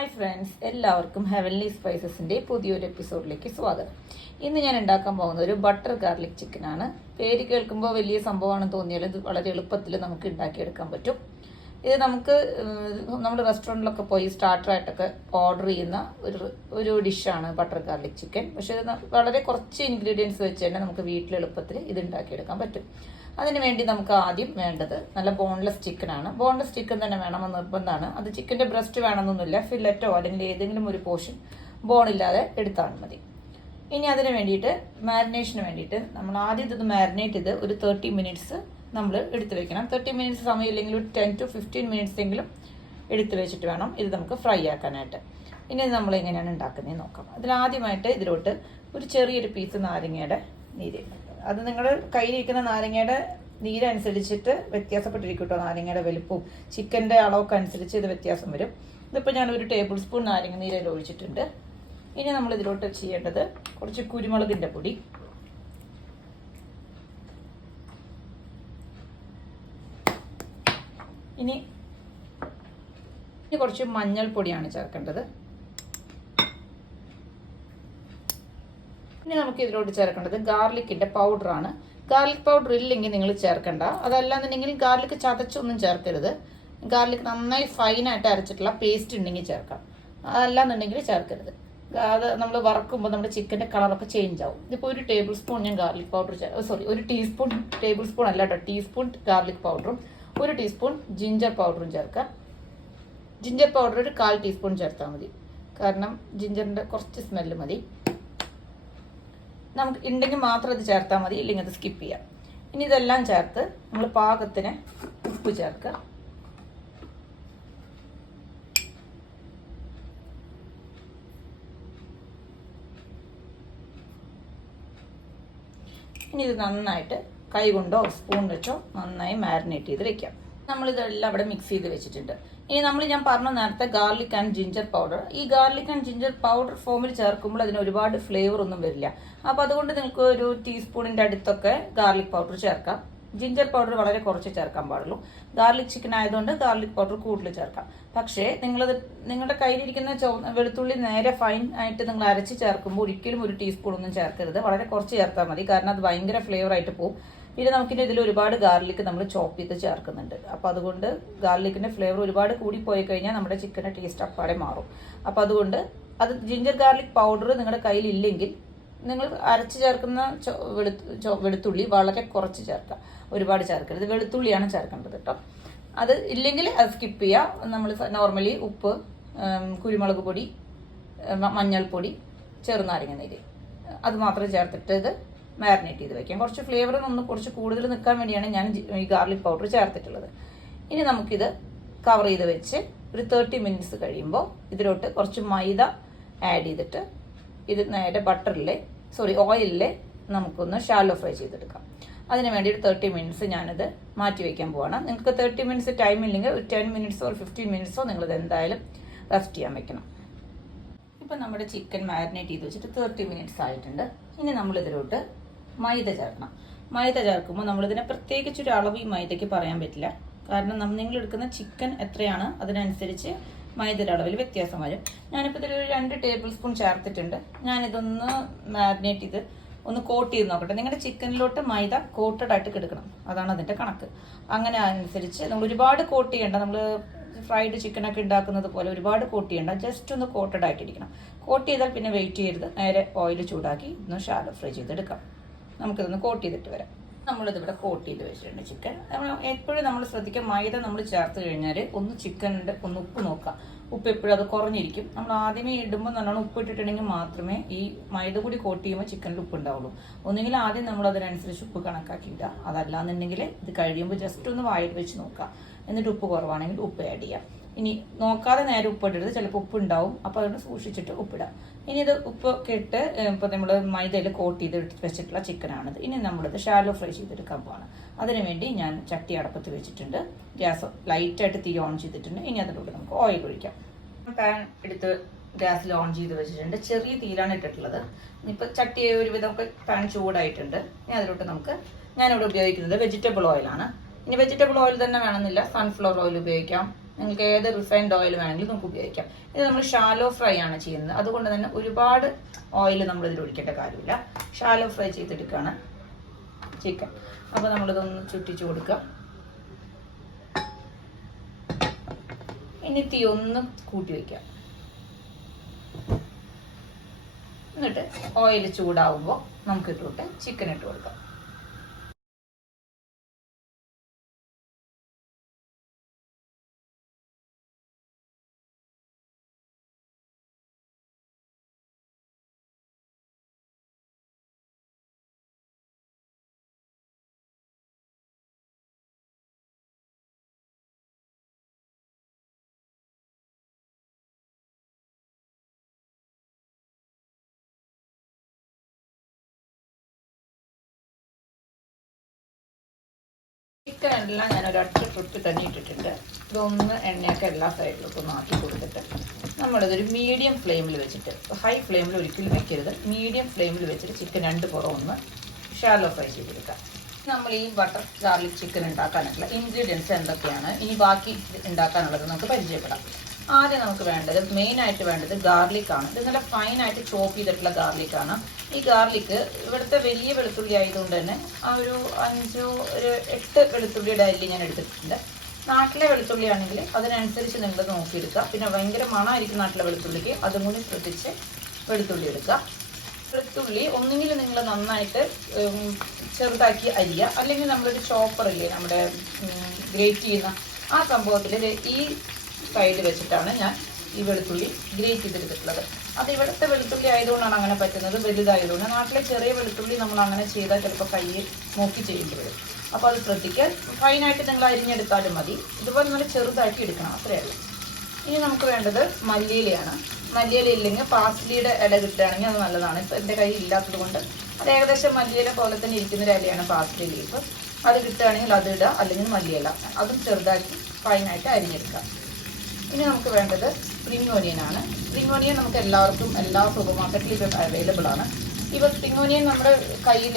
Hi friends എല്ലാവർക്കും heavenly സ്പൈസസിന്റെ പുതിയൊരു എപ്പിസോഡിലേക്ക് സ്വാഗതം. ഇന്ന് ഞാൻ ഉണ്ടാക്കാൻ പോകുന്ന ഒരു ബട്ടർ ഗാർലിക് ചിക്കൻ ആണ്. പേര് കേൾക്കുമ്പോൾ വലിയ സംഭവമാണെന്ന് തോന്നിയാൽ ഇത് വളരെ എളുപ്പത്തിൽ നമുക്ക് ഉണ്ടാക്കിയെടുക്കാൻ പറ്റും. ഇത് നമുക്ക് നമ്മുടെ റെസ്റ്റോറന്റിലൊക്കെ പോയി സ്റ്റാർട്ടറായിട്ടൊക്കെ ഓർഡർ ചെയ്യുന്ന ഒരു ഒരു ഡിഷാണ് ബട്ടർ ഗാർലിക് ചിക്കൻ പക്ഷേ ഇത് വളരെ കുറച്ച് ഇൻഗ്രീഡിയൻസ് വെച്ച് തന്നെ നമുക്ക് വീട്ടിൽ എളുപ്പത്തിൽ ഇത് ഉണ്ടാക്കിയെടുക്കാൻ പറ്റും. അതിന് വേണ്ടി നമുക്ക് ആദ്യം വേണ്ടത് നല്ല ബോൺലെസ് ചിക്കൻ ആണ്. ബോൺലെസ് ചിക്കൻ തന്നെ വേണമെന്ന് നിർബന്ധമാണ്. അത് ചിക്കന്റെ ബ്രസ്റ്റ് വേണമെന്നൊന്നുമില്ല. ഫില്ലറ്റോ അല്ലെങ്കിൽ ഏതെങ്കിലും ഒരു പോർഷൻ ബോണില്ലാതെ എടുത്താൽ മതി. ഇനി അതിന് വേണ്ടിയിട്ട് മാരിനേഷന് വേണ്ടിയിട്ട് നമ്മൾ ആദ്യം ഇത് മാരിനേറ്റ് ചെയ്ത് ഒരു തേർട്ടി മിനിറ്റ്സ് നമ്മൾ എടുത്തു വെക്കണം. തേർട്ടി മിനിറ്റ്സ് സമയമില്ലെങ്കിൽ ഒരു ടെൻ ടു ഫിഫ്റ്റീൻ മിനിറ്റ്സ് എങ്കിലും എടുത്തു വെച്ചിട്ട് വേണം ഇത് നമുക്ക് ഫ്രൈ ആക്കാനായിട്ട്. ഇനി നമ്മൾ എങ്ങനെയാണ് ഉണ്ടാക്കുന്നത് നോക്കാം. അതിൽ ആദ്യമായിട്ട് ഇതിലോട്ട് ഒരു ചെറിയൊരു പീസ് നാരങ്ങയുടെ നീര് അത് നിങ്ങൾ കയ്യിലിരിക്കുന്ന നാരങ്ങയുടെ നീരനുസരിച്ചിട്ട് വ്യത്യാസപ്പെട്ടിരിക്കും കേട്ടോ നാരങ്ങയുടെ വലുപ്പവും. ചിക്കന്റെ അളവൊക്കെ അനുസരിച്ച് ഇത് വ്യത്യാസം വരും. ഇതിപ്പോൾ ഞാൻ ഒരു ടേബിൾ സ്പൂൺ നാരങ്ങ നീരയിൽ ഒഴിച്ചിട്ടുണ്ട്. ഇനി നമ്മൾ ഇതിലോട്ട് ചെയ്യേണ്ടത് കുറച്ച് കുരുമുളകിന്റെ പൊടി. ഇനി ഇനി കുറച്ച് മഞ്ഞൾപ്പൊടിയാണ് ചേർക്കേണ്ടത്. ഇനി നമുക്ക് ഇതിലോട്ട് ചേർക്കേണ്ടത് ഗാർലിക്കിന്റെ പൗഡറാണ്. ഗാർലിക് പൗഡർ ഇല്ലെങ്കിൽ നിങ്ങൾ ചേർക്കണ്ട. അതല്ലാന്നുണ്ടെങ്കിൽ ഗാർലിക് ചതച്ചൊന്നും ചേർക്കരുത്. ഗാർലിക് നന്നായി ഫൈനായിട്ട് അരച്ചിട്ടുള്ള പേസ്റ്റ് ഉണ്ടെങ്കിൽ ചേർക്കാം. അതല്ലാന്നുണ്ടെങ്കിൽ ചേർക്കരുത്. അത് നമ്മൾ വറക്കുമ്പോൾ നമ്മുടെ ചിക്കന്റെ കളറൊക്കെ ചേഞ്ച് ആവും. ഇതിപ്പോൾ ഒരു ടേബിൾ സ്പൂൺ ഞാൻ ഗാർലിക് പൗഡർ സോറി ഒരു ടീസ്പൂൺ ടേബിൾ സ്പൂൺ അല്ല കേട്ടോ ടീസ്പൂൺ ഗാർലിക് പൗഡറും ഒരു ടീസ്പൂൺ ജിഞ്ചർ പൗഡറും ചേർക്കാം. ജിഞ്ചർ പൗഡർ ഒരു കാൽ ടീസ്പൂൺ ചേർത്താൽ മതി. കാരണം ജിഞ്ചറിന്റെ കുറച്ച് സ്മെല്ല് മതി. നമുക്ക് ഉണ്ടെങ്കിൽ മാത്രം ഇത് ചേർത്താൽ മതി ഇല്ലെങ്കിൽ അത് സ്കിപ്പ് ചെയ്യാം. ഇനി ഇതെല്ലാം ചേർത്ത് നമ്മൾ പാകത്തിന് ഉപ്പ് ചേർക്കുക. ഇനി ഇത് നന്നായിട്ട് കൈ കൊണ്ടോ സ്പൂൺ വെച്ചോ നന്നായി മാരിനേറ്റ് ചെയ്ത് വെക്കാം. നമ്മൾ ഇതെല്ലാം അവിടെ മിക്സ് ചെയ്ത് വെച്ചിട്ടുണ്ട്. ഇനി നമ്മൾ ഞാൻ പറഞ്ഞ നേരത്തെ ഗാർലിക് ആൻഡ് ജിഞ്ചർ പൗഡർ ഈ ഗാർലിക് ആൻഡ് ജിഞ്ചർ പൗഡർ ഫോമിൽ ചേർക്കുമ്പോൾ അതിന് ഒരുപാട് ഫ്ലേവർ ഒന്നും വരില്ല. അപ്പോൾ അതുകൊണ്ട് നിങ്ങൾക്ക് ഒരു ടീസ്പൂണിന്റെ അടുത്തൊക്കെ ഗാർലിക് പൗഡർ ചേർക്കാം. ജിഞ്ചർ പൗഡർ വളരെ കുറച്ച് ചേർക്കാൻ പാടുള്ളൂ. ഗാർലിക് ചിക്കൻ ആയതുകൊണ്ട് ഗാർലിക് പൗഡർ കൂടുതൽ ചേർക്കാം. പക്ഷേ നിങ്ങളത് നിങ്ങളുടെ കയ്യിലിരിക്കുന്ന ചോ വെളുത്തുള്ളി നേരെ ഫൈൻ ആയിട്ട് നിങ്ങൾ അരച്ച് ചേർക്കുമ്പോൾ ഒരിക്കലും ഒരു ടീസ്പൂൺ ഒന്നും ചേർക്കരുത്. വളരെ കുറച്ച് ചേർത്താൽ മതി. കാരണം അത് ഭയങ്കര ഫ്ലേവർ ആയിട്ട് പോകും പിന്നെ നമുക്കിന്റെ ഇതിൽ ഒരുപാട് ഗാർലിക് നമ്മൾ ചോപ്പ് ചെയ്ത് ചേർക്കുന്നുണ്ട്. അപ്പോൾ അതുകൊണ്ട് ഗാർലിക്കിന്റെ ഫ്ലേവർ ഒരുപാട് കൂടി പോയി കഴിഞ്ഞാൽ നമ്മുടെ ചിക്കന്റെ ടേസ്റ്റ് അപ്പാടെ മാറും. അപ്പോൾ അതുകൊണ്ട് അത് ജിഞ്ചർ ഗാർലിക് പൗഡർ നിങ്ങളുടെ കയ്യിൽ ഇല്ലെങ്കിൽ നിങ്ങൾ അരച്ച് ചേർക്കുന്ന വെളുത്തുള്ളി വളരെ കുറച്ച് ചേർക്കുക. ഒരുപാട് ചേർക്കരുത്. വെളുത്തുള്ളിയാണ് ചേർക്കേണ്ടത് കേട്ടോ അത് ഇല്ലെങ്കിൽ സ്കിപ്പ് ചെയ്യുക നമ്മൾ നോർമലി ഉപ്പ് കുരുമുളക് പൊടി മഞ്ഞൾപ്പൊടി ചെറുനാരങ്ങ നീര്. അത് മാത്രം ചേർത്തിട്ട് ഇത് മാരിനേറ്റ് ചെയ്ത് വെക്കാം. കുറച്ച് ഫ്ലേവർ ഒന്ന് കുറച്ച് കൂടുതൽ നിൽക്കാൻ വേണ്ടിയാണ് ഞാൻ ഈ ഗാർലിക് പൗഡർ ചേർത്തിട്ടുള്ളത്. ഇനി നമുക്കിത് കവർ ചെയ്ത് വെച്ച് ഒരു തേർട്ടി മിനിറ്റ്സ് കഴിയുമ്പോൾ ഇതിലോട്ട് കുറച്ച് മൈദ ആഡ് ചെയ്തിട്ട് ഇത് നേരെ ബട്ടറിൽ സോറി ഓയിലിൽ നമുക്കൊന്ന് ഷാലോ ഫ്രൈ ചെയ്തെടുക്കാം. അതിന് വേണ്ടി ഒരു തേർട്ടി മിനിറ്റ്സ് ഞാനത് മാറ്റി വയ്ക്കാൻ പോവാണ്. നിങ്ങൾക്ക് തേർട്ടി മിനിറ്റ്സ് ടൈം ഇല്ലെങ്കിൽ ഒരു ടെൻ മിനിറ്റ്സോ ഒരു ഫിഫ്റ്റീൻ മിനിറ്റ്സോ നിങ്ങളിത് എന്തായാലും റെസ്റ്റ് ചെയ്യാൻ വെക്കണം. ഇപ്പം നമ്മുടെ ചിക്കൻ മാരിനേറ്റ് ചെയ്ത് വെച്ചിട്ട് തേർട്ടി മിനിറ്റ്സ് ആയിട്ടുണ്ട്. ഇനി നമ്മൾ ഇതിലോട്ട് മൈദ ചേർക്കണം. മൈദ ചേർക്കുമ്പോൾ നമ്മളിതിനെ പ്രത്യേകിച്ച് ഒരു അളവ് ഈ മൈദയ്ക്ക് പറയാൻ പറ്റില്ല. കാരണം നമ്മൾ നിങ്ങൾ എടുക്കുന്ന ചിക്കൻ എത്രയാണ് അതിനനുസരിച്ച് മൈദയുടെ അളവിൽ വ്യത്യാസം വരും. ഞാനിപ്പോൾ ഇതിൽ ഒരു രണ്ട് ടേബിൾ സ്പൂൺ ചേർത്തിട്ടുണ്ട്. ഞാനിതൊന്ന് മാരിനേറ്റ് ചെയ്ത് ഒന്ന് കോട്ട് ചെയ്ത് നോക്കട്ടെ. നിങ്ങളുടെ ചിക്കനിലോട്ട് മൈദ കോട്ടഡ് ആയിട്ട് കിടക്കണം. അതാണ് അതിന്റെ കണക്ക്. അങ്ങനെ അനുസരിച്ച് നമ്മൾ ഒരുപാട് കോട്ട് ചെയ്യേണ്ട. നമ്മൾ ഫ്രൈഡ് ചിക്കനൊക്കെ ഉണ്ടാക്കുന്നത് പോലെ ഒരുപാട് കോട്ട് ചെയ്യേണ്ട. ജസ്റ്റ് ഒന്ന് കോട്ടഡ് ആയിട്ടിരിക്കണം. കോട്ട് ചെയ്താൽ പിന്നെ വെയിറ്റ് ചെയ്യരുത്. നേരെ ഓയിൽ ചൂടാക്കി ഒന്ന് ഷാലോ ഫ്രൈ ചെയ്തെടുക്കാം. നമുക്കിതൊന്ന് കോട്ട് ചെയ്തിട്ട് വരാം. നമ്മളിത് ഇവിടെ കോട്ട് ചെയ്ത് വെച്ചിട്ടുണ്ട് ചിക്കൻ എപ്പോഴും നമ്മൾ ശ്രദ്ധിക്കുക മൈദ നമ്മൾ ചേർത്ത് കഴിഞ്ഞാൽ ഒന്ന് ചിക്കനുണ്ട് ഒന്ന് ഉപ്പ് നോക്കുക. ഉപ്പ് എപ്പോഴും അത് കുറഞ്ഞിരിക്കും. നമ്മൾ ആദ്യമേ ഇടുമ്പോൾ നല്ലോണം ഉപ്പ് ഇട്ടിട്ടുണ്ടെങ്കിൽ മാത്രമേ ഈ മൈദ കൂടി കോട്ട് ചെയ്യുമ്പോൾ ചിക്കനിൽ ഉപ്പ് ഉണ്ടാവുള്ളൂ. ഒന്നുകിൽ ആദ്യം നമ്മൾ അതിനനുസരിച്ച് ഉപ്പ് കണക്കാക്കി ഇടുക. അതല്ലാന്നുണ്ടെങ്കിൽ ഇത് കഴിയുമ്പോൾ ജസ്റ്റ് ഒന്ന് വായിൽ വെച്ച് നോക്കുക. എന്നിട്ട് ഉപ്പ് കുറവാണെങ്കിൽ ഉപ്പ് ആഡ് ചെയ്യാം. ഇനി നോക്കാതെ നേരെ ഉപ്പ് ഇടരുത് ചിലപ്പോൾ ഉപ്പ് ഉണ്ടാവും അപ്പോൾ അതുകൊണ്ട് സൂക്ഷിച്ചിട്ട് ഉപ്പിടാം. ഇനി ഇത് ഉപ്പ് കെട്ട് ഇപ്പോൾ നമ്മൾ മൈദയിൽ കോട്ട് ചെയ്ത് വെച്ചിട്ടുള്ള ചിക്കനാണിത് ഇനി നമ്മളിത് ഷാലോ ഫ്രൈ ചെയ്തെടുക്കാൻ പോവാണ്. അതിനുവേണ്ടി ഞാൻ ചട്ടി അടപ്പത്ത് വെച്ചിട്ടുണ്ട്. ഗ്യാസ് ലൈറ്റായിട്ട് തീ ഓൺ ചെയ്തിട്ടുണ്ട്. ഇനി അതിലൂടെ നമുക്ക് ഓയിൽ ഒഴിക്കാം. പാൻ എടുത്ത് ഗ്യാസിൽ ഓൺ ചെയ്ത് വെച്ചിട്ടുണ്ട്. ചെറിയ തീയിലാണ് ഇട്ടിട്ടുള്ളത്. ഇനിയിപ്പോൾ ചട്ടി ഒരുവിധമൊക്കെ പാൻ ചൂടായിട്ടുണ്ട്. ഇനി അതിലോട്ട് നമുക്ക് ഞാനിവിടെ ഉപയോഗിക്കുന്നത് വെജിറ്റബിൾ ഓയിലാണ് ഇനി വെജിറ്റബിൾ ഓയിൽ തന്നെ വേണമെന്നില്ല. സൺഫ്ലവർ ഓയിൽ ഉപയോഗിക്കാം. നിങ്ങൾക്ക് ഏത് റിഫൈൻഡ് ഓയിൽ വേണമെങ്കിലും നമുക്ക് ഉപയോഗിക്കാം. ഇത് നമ്മൾ ഷാലോ ഫ്രൈ ആണ് ചെയ്യുന്നത്. അതുകൊണ്ട് തന്നെ ഒരുപാട് ഓയിൽ നമ്മൾ ഇതിൽ ഒഴിക്കേണ്ട കാര്യമില്ല. ഷാലോ ഫ്രൈ ചെയ്തെടുക്കുകയാണ്. ചിക്കൻ അപ്പോൾ നമ്മളിതൊന്ന് ചുറ്റിച്ചു കൊടുക്കുക. ഇനി തീ ഒന്ന് കൂട്ടി വയ്ക്കാം എന്നിട്ട് ഓയിൽ ചൂടാവുമ്പോൾ നമുക്ക് ഇട്ടുകൊണ്ട് ചിക്കൻ ഇട്ട് കൊടുക്കാം. ചിക്കൻ എല്ലാം ഞാൻ ഒരൊറ്റ ട്രിപ്പ് തന്നെ ഇട്ടിട്ടുണ്ട്. ഇതൊന്ന് എണ്ണയൊക്കെ എല്ലാ സൈഡിലൊക്കെ മാറ്റി കൊടുത്തിട്ട് നമ്മളിതൊരു മീഡിയം ഫ്ലെയിമിൽ വെച്ചിട്ട് ഹൈ ഫ്ലെയിമിൽ ഒരിക്കലും വെക്കരുത്. മീഡിയം ഫ്ലെയിമിൽ വെച്ചിട്ട് ചിക്കൻ രണ്ട് പുറം ഒന്ന് ഷാലോ ഫ്രൈ ചെയ്തെടുക്കാം. നമ്മൾ ഈ ബട്ടർ ഗാർലിക് ചിക്കൻ ഉണ്ടാക്കാനുള്ള ഇൻഗ്രീഡിയൻസ് എന്തൊക്കെയാണ്? ഇനി ബാക്കി ഉണ്ടാക്കാനുള്ളത് നമുക്ക് പരിചയപ്പെടാം. ആദ്യം നമുക്ക് വേണ്ടത് മെയിൻ ആയിട്ട് വേണ്ടത് ഗാർലിക് ആണ്. ഇത് നല്ല ഫൈൻ ആയിട്ട് ചോപ്പ് ചെയ്തിട്ടുള്ള ഗാർലിക് ആണ്. ഈ ഗാർലിക്ക് ഇവിടുത്തെ വലിയ വെളുത്തുള്ളി ആയതുകൊണ്ട് തന്നെ ആ ഒരു അഞ്ചോ ഒരു എട്ട് വെളുത്തുള്ളിയുടെ അല്ലി ഞാൻ എടുത്തിട്ടുണ്ട്. നാട്ടിലെ വെളുത്തുള്ളി ആണെങ്കിൽ അതിനനുസരിച്ച് നിങ്ങൾ നോക്കിയെടുക്കുക. പിന്നെ ഭയങ്കര മണമായിരിക്കും നാട്ടിലെ വെളുത്തുള്ളിക്ക്. അതും കൂടി ശ്രദ്ധിച്ച് വെളുത്തുള്ളി എടുക്കുക. വെളുത്തുള്ളി ഒന്നുകിൽ നിങ്ങൾ നന്നായിട്ട് ചെറുതാക്കി അരിയുക. അല്ലെങ്കിൽ നമ്മളൊരു ചോപ്പർ ഇല്ലേ നമ്മുടെ ഗ്രേറ്റ് ചെയ്യുന്ന ആ സംഭവത്തിൽ ഈ സൈഡ് വെച്ചിട്ടാണ് ഞാൻ ഈ വെളുത്തുള്ളി ഗ്രേറ്റ് ചെയ്തെടുത്തിട്ടുള്ളത്. അത് ഇവിടുത്തെ വെളുത്തുള്ളി ആയതുകൊണ്ടാണ് അങ്ങനെ പറ്റുന്നത്. വലുതായതുകൊണ്ട് നാട്ടിലെ ചെറിയ വെളുത്തുള്ളി നമ്മൾ അങ്ങനെ ചെയ്താൽ ചിലപ്പോൾ കയ്യിൽ നോക്കി ചെയ്യേണ്ടി വരും. അപ്പോൾ അത് ശ്രദ്ധിക്കുക ഫൈനായിട്ട് നിങ്ങൾ അരിഞ്ഞെടുത്താലും മതി. ഇതുപോലെ നല്ല ചെറുതാക്കി എടുക്കണം. അത്രയേ ഇനി നമുക്ക് വേണ്ടത് മല്ലിയിലയാണ്. മല്ലിയില ഇല്ലെങ്കിൽ പാസ്ലിയുടെ ഇല കിട്ടുകയാണെങ്കിൽ അത് നല്ലതാണ്. ഇപ്പം എന്റെ കയ്യിൽ ഇല്ലാത്തത് കൊണ്ട് അത് ഏകദേശം മല്ലിയില പോലെ തന്നെ ഇരിക്കുന്ന ഒരു ഇലയാണ് പാസ്ലി ലീഫ് അത് കിട്ടുകയാണെങ്കിൽ അത് ഇടുക അല്ലെങ്കിൽ മല്ലിയില. അതും ചെറുതാക്കി ഫൈനായിട്ട് അരിഞ്ഞെടുക്കാം ഇനി നമുക്ക് വേണ്ടത് സ്പ്രിംഗ് ഓനിയൻ ആണ്. സ്പ്രിംഗ് ഓനിയൻ നമുക്ക് എല്ലാവർക്കും എല്ലാ സൂപ്പർ മാർക്കറ്റിലും അവൈലബിൾ ആണ്. ഇപ്പോൾ സ്പ്രിംഗ് ഓനിയൻ നമ്മുടെ കയ്യിൽ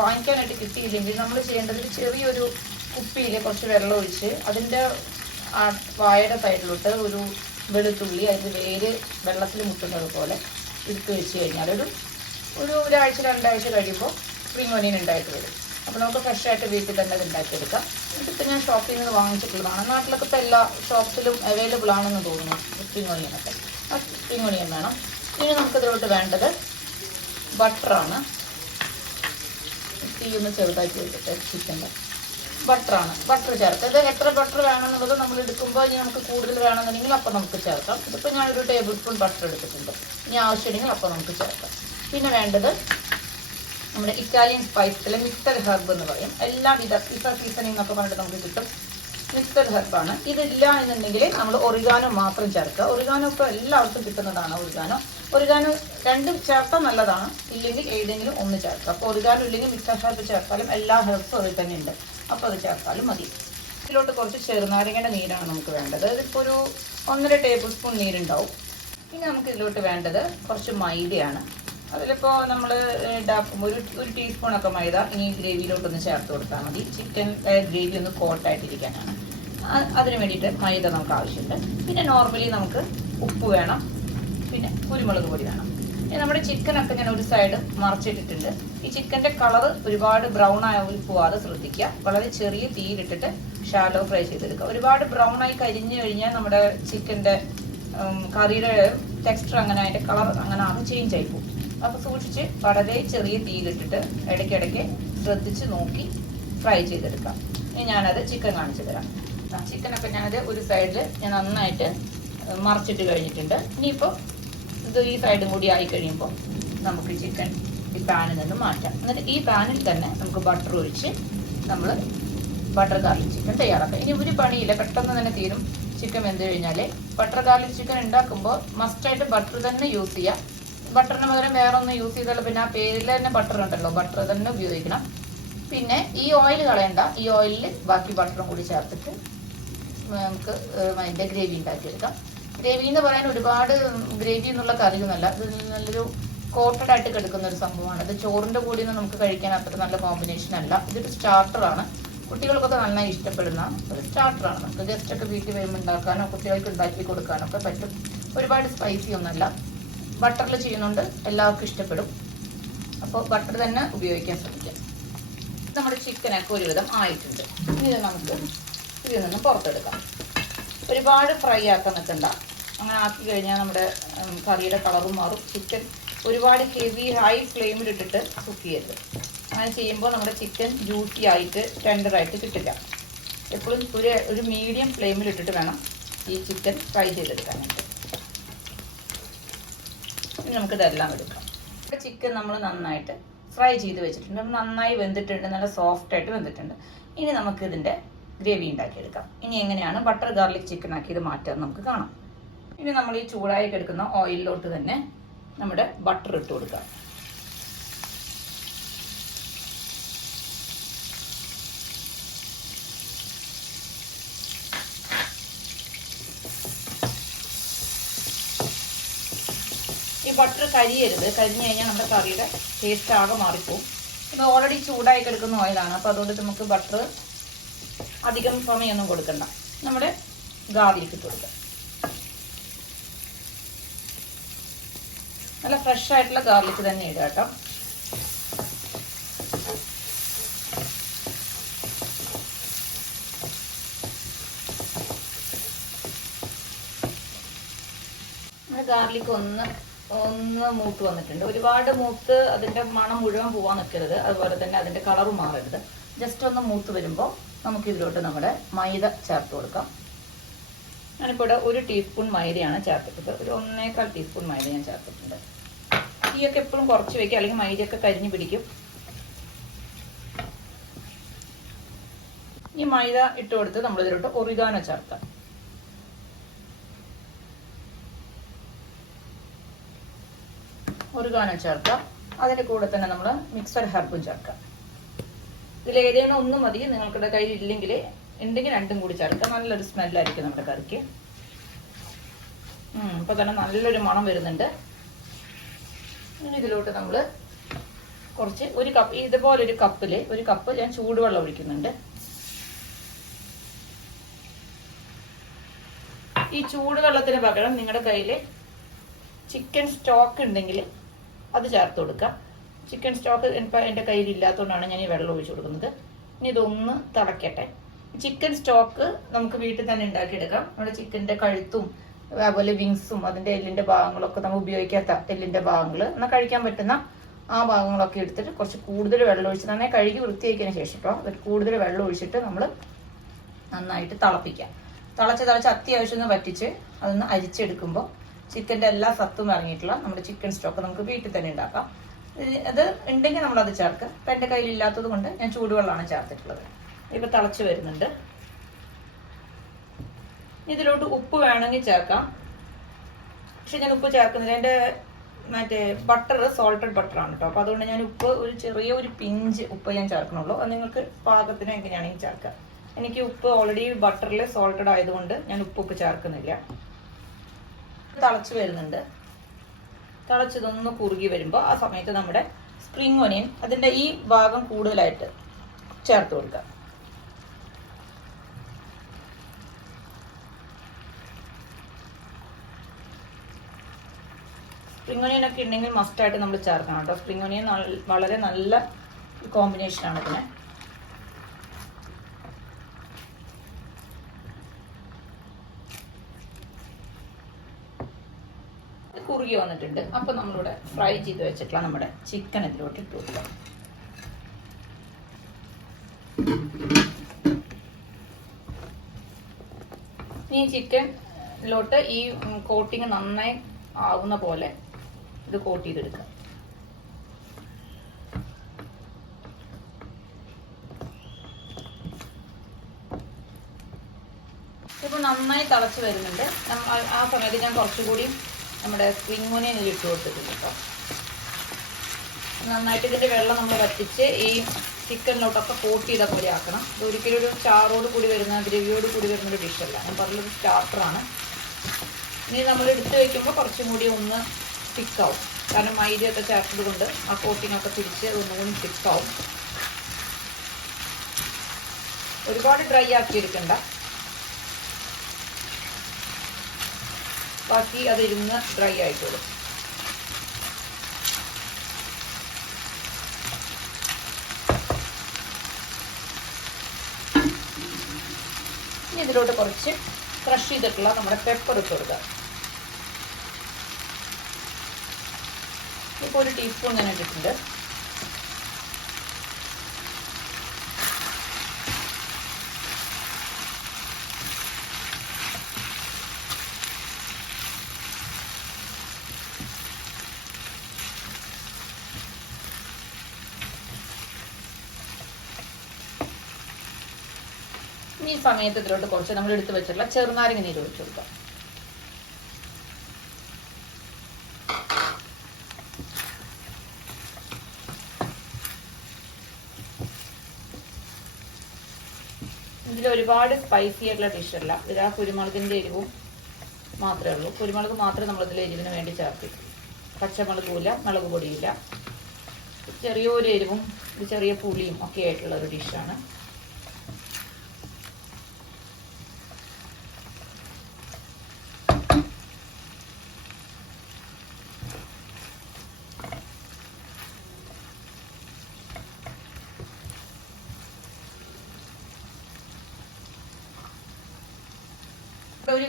വാങ്ങിക്കാനായിട്ട് കിട്ടിയില്ലെങ്കിൽ നമ്മൾ ചെയ്യേണ്ടത് ചെറിയൊരു കുപ്പിയിൽ കുറച്ച് വെള്ളം ഒഴിച്ച് അതിന്റെ വായയുടെ സൈഡിലോട്ട് ഒരു വെളുത്തുള്ളി അതിന്റെ വേര് വെള്ളത്തിൽ മുട്ടുന്നത് പോലെ എടുത്ത് വെച്ച് കഴിഞ്ഞാൽ ഒരു ഒരു ഒരാഴ്ച രണ്ടാഴ്ച കഴിയുമ്പോൾ സ്പ്രിംഗ് ഓനിയൻ ഉണ്ടായിട്ട് വരും. അപ്പോൾ നമുക്ക് ഫ്രഷ് ആയിട്ട് വീട്ടിൽ തന്നെ ഉണ്ടാക്കിയെടുക്കാം ഇതിപ്പോൾ ഞാൻ ഷോപ്പിൽ നിന്ന് വാങ്ങിച്ചിട്ടുള്ളതാണ്. നാട്ടിലൊക്കെ ഇപ്പോൾ എല്ലാ ഷോപ്സിലും അവൈലബിൾ ആണെന്ന് തോന്നുന്നു. സ്പ്രിംഗ് ഓനിയനൊക്കെ ആ സ്പ്രിംഗ് ഓനിയൻ വേണം. ഇനി നമുക്കിതിലോട്ട് വേണ്ടത് ബട്ടറാണ്. തീ ഒന്ന് ചെറുതാക്കി വെച്ചിട്ട് ചിക്കന്റെ. ബട്ടറാണ്. ബട്ടർ ചേർക്കുക ഇത് എത്ര ബട്ടർ വേണമെന്നുള്ളത് നമ്മൾ എടുക്കുമ്പോൾ ഇനി നമുക്ക് കൂടുതൽ വേണമെന്നുണ്ടെങ്കിൽ അപ്പം നമുക്ക് ചേർക്കാം. ഇതിപ്പോൾ ഞാനൊരു ടേബിൾ സ്പൂൺ ബട്ടർ എടുത്തിട്ടുണ്ട്. ഇനി ആവശ്യമുണ്ടെങ്കിൽ അപ്പം നമുക്ക് ചേർക്കാം. പിന്നെ വേണ്ടത് നമ്മുടെ ഇറ്റാലിയൻ സ്പൈസിലെ മിക്സഡ് ഹെർബ് എന്ന് പറയും. എല്ലാവിധ പിസ സീസണിങ് എന്നൊക്കെ പറഞ്ഞിട്ട് നമുക്ക് കിട്ടും. മിക്സഡ് ഹെർബാണ് ഇതില്ല എന്നുണ്ടെങ്കിൽ നമ്മൾ ഒറിഗാനോ മാത്രം ചേർക്കുക. ഒറിഗാനോ ഇപ്പോൾ എല്ലാവർക്കും കിട്ടുന്നതാണ് ഒറിഗാനോ ഒറിഗാനോ രണ്ടും ചേർത്താൽ നല്ലതാണ്. ഇല്ലെങ്കിൽ ഏതെങ്കിലും ഒന്ന് ചേർക്കുക. അപ്പോൾ ഒറിഗാനോ ഇല്ലെങ്കിൽ മിക്സഡ് ഹെർബ് ചേർത്താലും എല്ലാ ഹെർബ്സും അതിൽ തന്നെ ഉണ്ട്. അപ്പോൾ അത് ചേർത്താലും മതി. ഇതിലോട്ട് കുറച്ച് ചെറുനാരങ്ങയുടെ നീരാണ് നമുക്ക് വേണ്ടത്. ഇതിപ്പോൾ ഒരു ഒന്നര ടേബിൾ സ്പൂൺ നീരുണ്ടാവും. ഇനി നമുക്ക് ഇതിലോട്ട് വേണ്ടത് കുറച്ച് മൈദയാണ്. അതിലിപ്പോൾ നമ്മൾ ഉണ്ടാക്കുമ്പോൾ ഒരു ഒരു ടീസ്പൂണൊക്കെ മൈദ ഇനി ഗ്രേവിയിലോട്ടൊന്ന് ചേർത്ത് കൊടുത്താൽ മതി. ചിക്കൻ ഗ്രേവി ഒന്ന് കോട്ടായിട്ടിരിക്കാനാണ്. അതിന് വേണ്ടിയിട്ട് മൈദ നമുക്ക് ആവശ്യമുണ്ട്. പിന്നെ നോർമലി നമുക്ക് ഉപ്പ് വേണം. പിന്നെ കുരുമുളക് പൊടി വേണം. നമ്മുടെ ചിക്കൻ ഒക്കെ ഞാൻ ഒരു സൈഡ് മറച്ചിട്ടിട്ടുണ്ട്. ഈ ചിക്കന്റെ കളർ ഒരുപാട് ബ്രൗൺ ആയി പോവാതെ ശ്രദ്ധിക്കുക. വളരെ ചെറിയ തീയിലിട്ടിട്ട് ഷാലോ ഫ്രൈ ചെയ്തെടുക്കുക. ഒരുപാട് ബ്രൗൺ ആയി കരിഞ്ഞു കഴിഞ്ഞാൽ നമ്മുടെ ചിക്കന്റെ കറിയുടെ ടെക്സ്ചർ അങ്ങനെ അതിന്റെ കളർ അങ്ങനെ ആകും ചേഞ്ച് ആയി പോകും. അപ്പോൾ സൂക്ഷിച്ച് വളരെ ചെറിയ തീയിലിട്ടിട്ട് ഇടയ്ക്കിടയ്ക്ക് ശ്രദ്ധിച്ച് നോക്കി ഫ്രൈ ചെയ്തെടുക്കാം. ഇനി ഞാനത് ചിക്കൻ കാണിച്ചു തരാം. ചിക്കനൊക്കെ ഞാനത് ഒരു സൈഡിൽ ഞാൻ നന്നായിട്ട് മറച്ചിട്ട് മറിച്ചിട്ട് കഴിഞ്ഞിട്ടുണ്ട്. ഇനിയിപ്പോൾ ഇത് ഈ സൈഡും കൂടി ആയി കഴിയുമ്പോൾ നമുക്ക് ചിക്കൻ ഈ പാനിൽ നിന്ന് മാറ്റാം. എന്നിട്ട് ഈ പാനിൽ തന്നെ നമുക്ക് ബട്ടർ ഒഴിച്ച് നമ്മൾ ബട്ടർ ഗാർലിക് ചിക്കൻ തയ്യാറാക്കാം. ഇനി ഒരു പണിയില്ല പെട്ടെന്ന് തന്നെ തീരും. ചിക്കൻ വെന്ത് കഴിഞ്ഞാൽ ബട്ടർ ഗാർലിക് ചിക്കൻ ഉണ്ടാക്കുമ്പോൾ മസ്റ്റായിട്ട് ബട്ടർ തന്നെ യൂസ് ചെയ്യാം. ബട്ടറിന് പകരം വേറെ ഒന്നും യൂസ് ചെയ്തുള്ള പിന്നെ ആ പേരിൽ തന്നെ ബട്ടർ ഉണ്ടല്ലോ. ബട്ടർ തന്നെ ഉപയോഗിക്കണം. പിന്നെ ഈ ഓയിൽ കളയണ്ട. ഈ ഓയിലിൽ ബാക്കി ബട്ടറും കൂടി ചേർത്തിട്ട് നമുക്ക് അതിന്റെ ഗ്രേവി ഉണ്ടാക്കിയെടുക്കാം. ഗ്രേവി എന്ന് പറയാൻ ഒരുപാട് ഗ്രേവി എന്നുള്ള കറിയൊന്നുമല്ല. ഇത് നല്ലൊരു കോട്ടഡ് ആയിട്ട് കിടക്കുന്ന ഒരു സംഭവമാണ്. ഇത് ചോറിന്റെ കൂടി ഒന്നും നമുക്ക് കഴിക്കാൻ അത്ര നല്ല കോമ്പിനേഷൻ അല്ല. ഇതൊരു സ്റ്റാർട്ടറാണ് കുട്ടികൾക്കൊക്കെ നന്നായി ഇഷ്ടപ്പെടുന്ന ഒരു സ്റ്റാർട്ടറാണ് നമുക്ക് ജസ്റ്റ് ഒക്കെ വീട്ടിൽ വരുമ്പോൾ ഉണ്ടാക്കാനോ കുട്ടികൾക്ക് ഉണ്ടാക്കി കൊടുക്കാനോ ഒക്കെ പറ്റും. ഒരുപാട് സ്പൈസി ഒന്നല്ല ബട്ടറിൽ ചെയ്യുന്നുണ്ട്. എല്ലാവർക്കും ഇഷ്ടപ്പെടും. അപ്പോൾ ബട്ടർ തന്നെ ഉപയോഗിക്കാൻ ശ്രമിക്കാം. നമ്മുടെ ചിക്കനൊക്കെ ഒരുവിധം ആയിട്ടുണ്ട്. ഇത് നമുക്ക് ഇതിൽ നിന്ന് പുറത്തെടുക്കാം. ഒരുപാട് ഫ്രൈ ആക്കാൻ നിൽക്കണ്ട. അങ്ങനെ ആക്കി കഴിഞ്ഞാൽ നമ്മുടെ കറിയുടെ കളറും മാറും. ചിക്കൻ ഒരുപാട് ഹെവി ഹൈ ഫ്ലെയിമിലിട്ടിട്ട് കുക്ക് ചെയ്യരുത്. അങ്ങനെ ചെയ്യുമ്പോൾ നമ്മുടെ ചിക്കൻ ജ്യൂസി ആയിട്ട് ടെൻഡറായിട്ട് കിട്ടില്ല. എപ്പോഴും ഒരു ഒരു മീഡിയം ഫ്ലെയിമിലിട്ടിട്ട് വേണം ഈ ചിക്കൻ ഫ്രൈ ചെയ്തെടുക്കാനായിട്ട്. ഇനി നമുക്ക് ഇതെല്ലാം എടുക്കാം ചിക്കൻ നമ്മൾ നന്നായിട്ട് ഫ്രൈ ചെയ്ത് വെച്ചിട്ടുണ്ട്. നന്നായി വെന്തിട്ടുണ്ട് നല്ല സോഫ്റ്റ് ആയിട്ട് വെന്തിട്ടുണ്ട്. ഇനി നമുക്ക് ഇതിന്റെ ഗ്രേവി ഉണ്ടാക്കിയെടുക്കാം. ഇനി എങ്ങനെയാണ് ബട്ടർ ഗാർലിക് ചിക്കൻ ആക്കി ഇത് മാറ്റാൻ നമുക്ക് കാണാം. ഇനി നമ്മൾ ഈ ചൂടായി കിടക്കുന്ന ഓയിലിലോട്ട് തന്നെ നമ്മുടെ ബട്ടർ ഇട്ട് കൊടുക്കാം. ബട്ടർ കരിയരുത്. കരിഞ്ഞു കഴിഞ്ഞാൽ നമ്മുടെ കറിയുടെ ടേസ്റ്റ് ആകെ മാറിപ്പോവും. ഇത് ഓൾറെഡി ചൂടായി കിടക്കുന്ന ഓയിലാണ് അപ്പോൾ അതുകൊണ്ട് നമുക്ക് ബട്ടർ അധികം സമയമൊന്നും കൊടുക്കണ്ട. നമ്മുടെ ഗാർലിക്ക് ഇട്ട് കൊടുക്കാം. നല്ല ഫ്രഷ് ആയിട്ടുള്ള ഗാർലിക്ക് തന്നെ ഇടുക കേട്ടോ. ഗാർലിക്ക് ഗാർലിക് ഒന്ന് ഒന്ന് മൂത്ത് വന്നിട്ടുണ്ട്. ഒരുപാട് മൂത്ത് അതിന്റെ മണം മുഴുവൻ പോവാൻ നിൽക്കരുത്. അതുപോലെ തന്നെ അതിന്റെ കളറും മാറരുത്. ജസ്റ്റ് ഒന്ന് മൂത്ത് വരുമ്പോൾ നമുക്ക് ഇതിലോട്ട് നമ്മുടെ മൈദ ചേർത്ത് കൊടുക്കാം. ഞാനിപ്പോൾ ഇവിടെ ഒരു ടീസ്പൂൺ മൈദയാണ് ചേർത്തിട്ടത്. ഒരു ഒന്നേക്കാൾ ടീസ്പൂൺ മൈദ ഞാൻ ചേർത്തിട്ടുണ്ട്. തീയൊക്കെ എപ്പോഴും കുറച്ച് വെക്കുക അല്ലെങ്കിൽ മൈദയൊക്കെ കരിഞ്ഞു പിടിക്കും. ഈ മൈദ ഇട്ട് കൊടുത്ത് നമ്മൾ ഇതിലോട്ട് ഒറിഗാനോ ചേർക്കാം. ഒറിഗാനോ ചേർക്കാം. അതിന്റെ കൂടെ തന്നെ നമ്മൾ മിക്സഡ് ഹെർബും ചേർക്കാം. ഇതിൽ ഏതെങ്കിലും ഒന്നും മതി. നിങ്ങൾക്കിടെ കയ്യിൽ ഇല്ലെങ്കിൽ ഉണ്ടെങ്കിൽ രണ്ടും കൂടി ചേർക്കാം നല്ലൊരു സ്മെല്ലായിരിക്കും നമ്മുടെ കറിക്ക്. ഉം, ഇപ്പൊ തന്നെ നല്ലൊരു മണം വരുന്നുണ്ട്. ഇനി ഇതിലോട്ട് നമ്മൾ കുറച്ച് ഒരു കപ്പ് ഇതുപോലെ ഒരു കപ്പിൽ ഒരു കപ്പ് ഞാൻ ചൂടുവെള്ളം ഒഴിക്കുന്നുണ്ട്. ഈ ചൂടുവെള്ളത്തിന് പകരം നിങ്ങളുടെ കയ്യിൽ ചിക്കൻ സ്റ്റോക്ക് ഉണ്ടെങ്കിൽ അത് ചേർത്ത് കൊടുക്കാം ചിക്കൻ സ്റ്റോക്ക് ഇപ്പം എന്റെ കയ്യിൽ ഇല്ലാത്തതുകൊണ്ടാണ് ഞാൻ ഈ വെള്ളം ഒഴിച്ചു കൊടുക്കുന്നത്. ഇനി ഇതൊന്ന് തിളക്കട്ടെ. ചിക്കൻ സ്റ്റോക്ക് നമുക്ക് വീട്ടിൽ തന്നെ ഉണ്ടാക്കിയെടുക്കാം. നമ്മുടെ ചിക്കന്റെ കഴുത്തും അതുപോലെ വിങ്സും അതിന്റെ എല്ലിന്റെ ഭാഗങ്ങളൊക്കെ നമ്മൾ ഉപയോഗിക്കാത്ത എല്ലിന്റെ ഭാഗങ്ങൾ. എന്നാൽ കഴിക്കാൻ പറ്റുന്ന ആ ഭാഗങ്ങളൊക്കെ എടുത്തിട്ട് കുറച്ച് കൂടുതൽ വെള്ളം ഒഴിച്ച് നന്നായി കഴുകി വൃത്തിയാക്കിയതിന് ശേഷം കേട്ടോ കൂടുതൽ വെള്ളം ഒഴിച്ചിട്ട് നമ്മൾ നന്നായിട്ട് തിളപ്പിക്കാം തിളച്ച് തിളച്ച് അത്യാവശ്യം ഒന്ന് വറ്റിച്ച് അതൊന്ന് അരിച്ചെടുക്കുമ്പോൾ ചിക്കന്റെ എല്ലാ സത്തും ഇറങ്ങിയിട്ടുള്ള നമ്മുടെ ചിക്കൻ സ്റ്റോക്ക് നമുക്ക് വീട്ടിൽ തന്നെ ഉണ്ടാക്കാം. അത് ഉണ്ടെങ്കിൽ നമ്മളത് ചേർക്കുക ഇപ്പം എന്റെ കയ്യിൽ ഇല്ലാത്തത് കൊണ്ട് ഞാൻ ചൂടുവെള്ളമാണ് ചേർത്തിട്ടുള്ളത്. ഇപ്പം തിളച്ച് വരുന്നുണ്ട്. ഇതിലോട്ട് ഉപ്പ് വേണമെങ്കിൽ ചേർക്കാം. പക്ഷെ ഞാൻ ഉപ്പ് ചേർക്കുന്നില്ല. എന്റെ മറ്റേ ബട്ടർ സോൾട്ടഡ് ബട്ടറാണ് കേട്ടോ. അപ്പോൾ അതുകൊണ്ട് ഞാൻ ഉപ്പ് ഒരു ചെറിയ ഒരു പിഞ്ച് ഉപ്പ് ഞാൻ ചേർക്കണുള്ളൂ. അത് നിങ്ങൾക്ക് പാകത്തിന് എങ്ങനെയാണെങ്കിൽ ചേർക്കുക എനിക്ക് ഉപ്പ് ഓൾറെഡി ബട്ടറിൽ സോൾട്ടഡ് ആയതുകൊണ്ട് ഞാൻ ഉപ്പ് ഉപ്പ് ചേർക്കുന്നില്ല. തിളച്ച് വരുന്നുണ്ട്. തിളച്ചതൊന്ന് കുറുകി വരുമ്പോൾ ആ സമയത്ത് നമ്മുടെ സ്പ്രിംഗ് ഒനിയൻ അതിന്റെ ഈ ഭാഗം കൂടുതലായിട്ട് ചേർത്ത് കൊടുക്കുക. സ്പ്രിംഗ് ഒനിയൻ ഒക്കെ ഉണ്ടെങ്കിൽ മസ്റ്റായിട്ട് നമ്മൾ ചേർക്കണം കേട്ടോ. സ്പ്രിംഗ് ഒനിയൻ വളരെ നല്ല കോമ്പിനേഷനാണ് ഇതിന്. കുറുകി വന്നിട്ടുണ്ട്. അപ്പോൾ നമ്മളിവിടെ ഫ്രൈ ചെയ്ത് വെച്ചിട്ടുള്ള നമ്മുടെ ചിക്കൻ ഇതിലോട്ട് ഇട്ട് കൊടുക്കാം. ഈ ചിക്കനിലോട്ട് ഈ കോട്ടിങ് നന്നായി ആവുന്ന പോലെ ഇത് കോട്ട് ചെയ്തെടുക്കാം ഇപ്പൊ നന്നായി തിളച്ച് വരുന്നുണ്ട്. ആ സമയത്ത് ഞാൻ കുറച്ചുകൂടി നമ്മുടെ സ്പ്രിംഗ് ഇതിൽ ഇട്ട് കൊടുത്തിട്ടുണ്ട് കേട്ടോ. നന്നായിട്ട് ഇതിന്റെ വെള്ളം നമ്മൾ വറ്റിച്ച് ഈ ചിക്കനിലോട്ടൊക്കെ കോട്ട് ചെയ്ത പോലെ ആക്കണം. ഇത് ഒരിക്കലും ഒരു ചാറോട് കൂടി വരുന്ന ഗ്രവിയോട് കൂടി വരുന്ന ഒരു ഡിഷല്ല ഞാൻ പറഞ്ഞൊരു സ്റ്റാർട്ടറാണ് ഇനി നമ്മൾ എടുത്ത് വയ്ക്കുമ്പോൾ കുറച്ചും കൂടി ഒന്ന് തിക്കാവും കാരണം മൈദയൊക്കെ ചേർത്തത് കൊണ്ട് ആ കോട്ടിനൊക്കെ തിരിച്ച് ഒന്നുകൂടി തിക്കാവും ഒരുപാട് ഡ്രൈ ആക്കി എടുക്കണ്ട. ബാക്കി അത് ഇരുന്ന് ഡ്രൈ ആയിക്കോളും. ഇനി ഇതിലോട്ട് കുറച്ച് ക്രഷ് ചെയ്തിട്ടുള്ള നമ്മുടെ പെപ്പർ ഇട്ട് കൊടുക്കുക ഇപ്പോൾ ഒരു ടീസ്പൂൺ ഞാൻ ഇട്ടിട്ടുണ്ട്. ഇനി ഈ സമയത്ത് ഇതിലോട്ട് കുറച്ച് നമ്മൾ എടുത്ത് വെച്ചിട്ടുള്ള ചെറുനാരങ്ങ നീര് ഒഴിച്ചു കൊടുക്കാം. ഇതിൽ ഒരുപാട് സ്പൈസി ആയിട്ടുള്ള ഡിഷല്ല ഇതിൽ ആ കുരുമുളകിന്റെ എരിവും മാത്രമേ ഉള്ളൂ. കുരുമുളക് മാത്രമേ നമ്മൾ ഇതിൽ എരിവിന് വേണ്ടി ചേർത്തിട്ടുള്ളൂ പച്ചമുളകുമില്ല മുളക് പൊടിയില്ല ചെറിയൊരു എരിവും ചെറിയ പുളിയും ഒക്കെ ആയിട്ടുള്ള ഒരു ഡിഷാണ്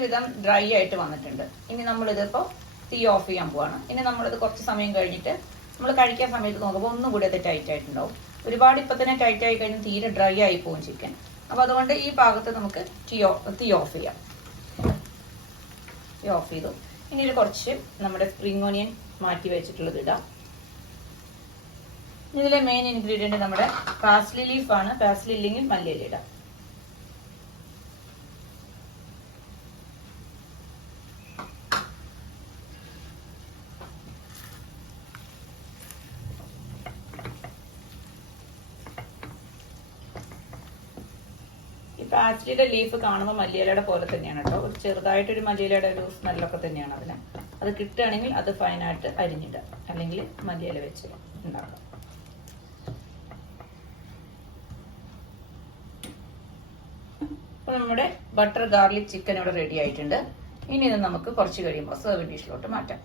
ഒരുവിധം ഡ്രൈ ആയിട്ട് വന്നിട്ടുണ്ട്. ഇനി നമ്മളിതിപ്പോൾ തീ ഓഫ് ചെയ്യാൻ പോവാണ്. ഇനി നമ്മളിത് കുറച്ച് സമയം കഴിഞ്ഞിട്ട് നമ്മൾ കഴിക്കാൻ സമയത്ത് നോക്കുമ്പോൾ ഒന്നും കൂടി അത് ടൈറ്റ് ആയിട്ടുണ്ടാവും. ഒരുപാട് ഇപ്പൊ തന്നെ ടൈറ്റ് ആയി കഴിഞ്ഞാൽ തീരെ ഡ്രൈ ആയി പോകും ചിക്കൻ അപ്പോൾ അതുകൊണ്ട് ഈ ഭാഗത്ത് നമുക്ക് തീ ഓഫ് തീ ഓഫ് ചെയ്യാം. തീ ഓഫ് ചെയ്തു. ഇനി ഒരു കുറച്ച് നമ്മുടെ സ്പ്രിംഗ് ഓണിയൻ മാറ്റി വെച്ചിട്ടുള്ളത് ഇടാം. ഇതിലെ മെയിൻ ഇൻഗ്രീഡിയന്റ് നമ്മുടെ പാസ്ലി ലീഫ് ആണ്. പാസ്ലി ഇല്ലെങ്കിൽ മല്ലിയില ഇടാം. പാച്ചിലിയുടെ ലീഫ് കാണുമ്പോൾ മല്ലിയിലയുടെ പോലെ തന്നെയാണ് കേട്ടോ. ഒരു ചെറുതായിട്ടൊരു മല്ലിയിലയുടെ ഒരു സ്മെല്ലൊക്കെ തന്നെയാണ് അതിന് അത് കിട്ടുകയാണെങ്കിൽ അത് ഫൈനായിട്ട് അരിഞ്ഞിട അല്ലെങ്കിൽ മല്ലിയില വെച്ച് ഉണ്ടാക്കാം അപ്പോൾ നമ്മുടെ ബട്ടർ ഗാർലിക് ചിക്കൻ ഇവിടെ റെഡി ആയിട്ടുണ്ട്. ഇനി ഇത് നമുക്ക് കുറച്ച് കഴിയുമ്പോൾ സെർവ് ഡിഷിലോട്ട് മാറ്റാം.